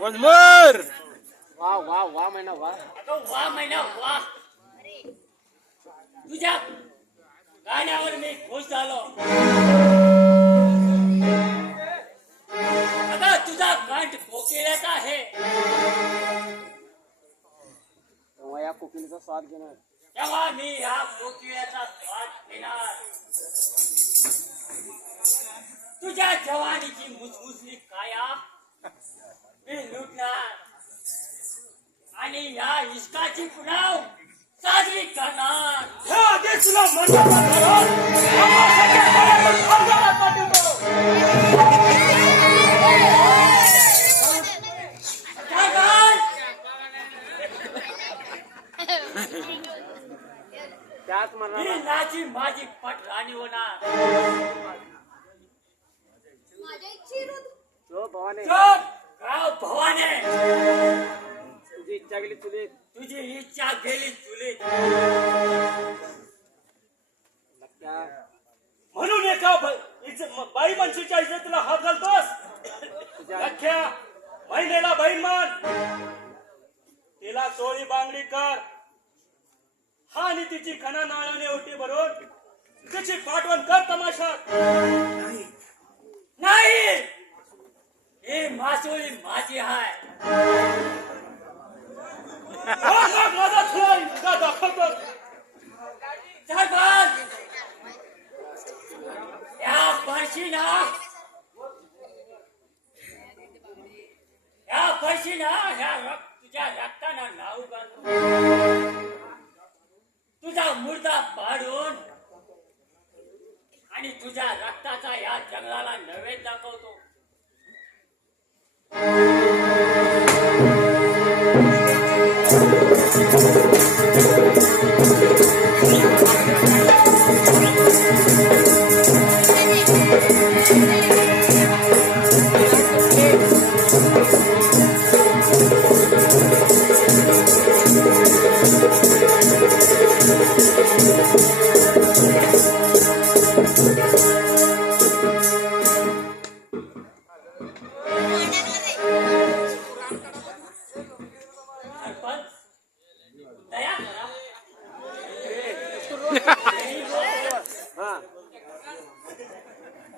वजमर वाह वाह वाह महिना वाह वाह महिना वाह तुझ्या गाण्यावर मी खुश झालो. आता तुझा कंठ कोकिळ्याचा आहे. तेव्हा या कोकिलीचा स्वाद घेणार. तेव्हा मी ह्या कोकिळ्याचा स्वाद घेणार. तुझ्या जवानीची मुसमुसली काया मी लुटणार आणि या इश्काची पुनाव साजरी करणार. हे आदेश तुला मंडपात त्याच म्हणा ही नाची माझी पट राणी होणार. तो भवाने चोप गाव भवाने. तुझी इच्छा गेली तुझी तुझी इच्छा गेली चुलीत. म्हणून एका बाई माणसाच्या इज्जतीला हात घालतोस. अख्ख्या महिनेला बहीण मान. तिला चोळी बांगडी कर. हा आणि तिची खना नाळाने ओटी भरून तिची पाठवण कर तमाशात. नाही ही मासोळी माझी आहे. माझा छळ दाखवतो. सरपंच या फरशीना ह्या तुझ्या रक्ताना नाव घालून तुझा मुर्दा पाडून आणि तुझ्या रक्ताचा या जंगलाला नैवेद्य दाखवतो.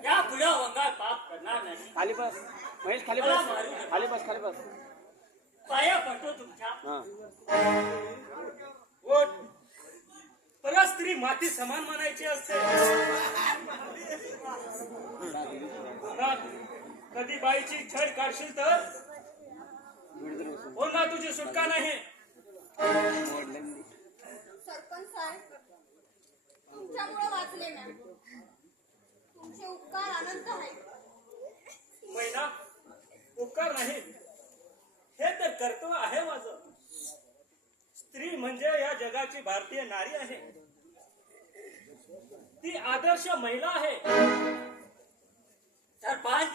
या पुढे वंगाळ पाप करणार नाही. खाली बस महेश खाली बस खाली बस खाली बस. पाया पडतो तुमच्या. परत स्त्री माती समान मानायची असते. कधी बाईची छळ काढशील तर पुन्हा तुझी सुटका नाही. सरपंच साहेब तुमच्यामुळे वाचले ना. तुमचे उपकार अनंत आहेत. महिना उपकार नाही हे तर कर्तव्य आहे माझं. स्त्री म्हणजे या जगाची भारतीय नारी आहे. ती आदर्श महिला आहे. सरपंच,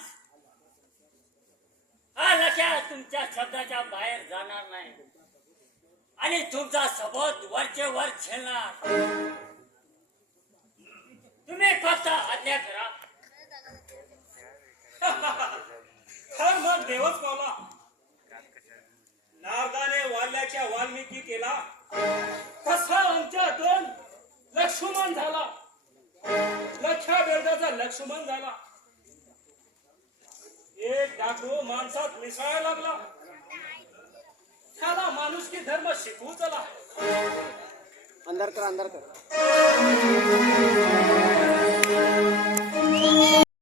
हा लक्ष्या तुमच्या शब्दाच्या बाहेर जाणार नाही आणि तुमचा सबोध वरचे वर झेलणार. तुम्ही फक्त आज्ञा करा. तर मग देवच पावला. नारदाने वाल्याच्या वाल्मिकी केला तसा आमच्यातून लक्ष्मण झाला. लख्या बेर्डाचा लक्ष्मण झाला. एक डाकू माणसात मिसळायला लागला. त्याला माणुसकी धर्म शिकवू चला. अंदर कर अंदर कर.